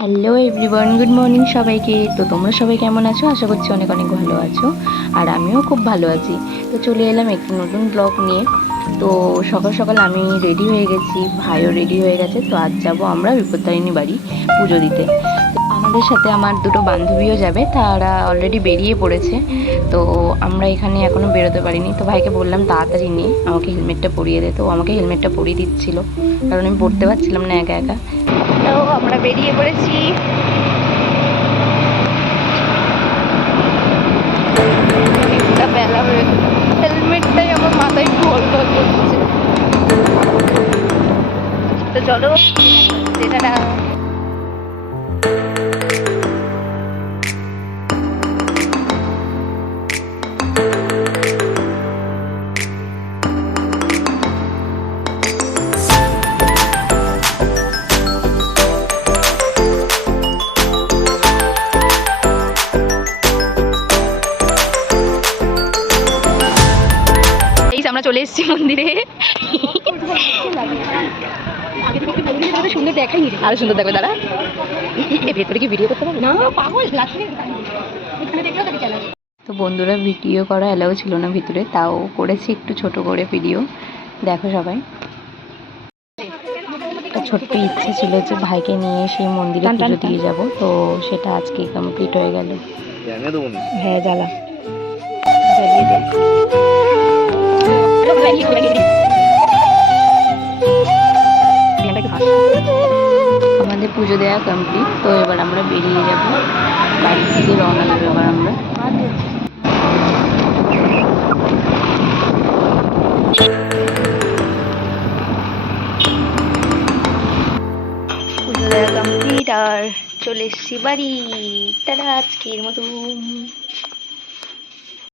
Hello everyone good morning সবাইকে। তো তোমরা সবাই কেমন আছো? আশা করছি অনেক অনেক ভালো আছো। আর আমিও খুব ভালো আছি। তো চলে এলাম একটি নতুন ব্লগ নিয়ে। তো সকাল সকাল আমি রেডি হয়ে গেছি, ভাইও রেডি হয়ে গেছে। তো আজ যাব আমরা বিপত্তারিণী বাড়ি পুজো দিতে। আমাদের সাথে আমার দুটো বান্ধবীও যাবে, তারা অলরেডি বেরিয়ে পড়েছে। তো আমরা এখানে এখনও বেরোতে পারিনি। তো ভাইকে বললাম, তাড়াতাড়ি নিয়ে আমাকে হেলমেটটা পরিয়ে দে। তো আমাকে হেলমেটটা পরিয়ে দিচ্ছিল, কারণ আমি পড়তে পারছিলাম না একা একা। তো আমরা বেরিয়ে পড়েছি। হেলমেটটাই আমার মাথায় করছে। তো চলো, যেটা আমরা চলে এসেছি মন্দিরে। সুন্দর দেখাই নি আরও সুন্দর দেখবে দাদা এ ভেতরে কি ভিডিও করতে পারবে? না পাগল তো বন্ধুরা ভিডিও করা অ্যালাউ ছিল না ভিতরে তাও করেছি একটু ছোট করে ভিডিও দেখো সবাই। একটা ছোট্ট ইচ্ছে ছিল যে ভাইকে নিয়ে সেই মন্দিরে পুজো দিয়ে যাব তো সেটা আজকে কমপ্লিট হয়ে গেল। হ্যাঁ জ্বালা। আমাদের পুজো দেওয়া কমপ্লিট তো এবার আমরা বেরিয়ে যাব। বাড়ি থেকে রওনা দেবো এবার আমরা। পুজো দেওয়া কমপ্লিট আর চলে এসছি বাড়ি। তারা আজকের মতো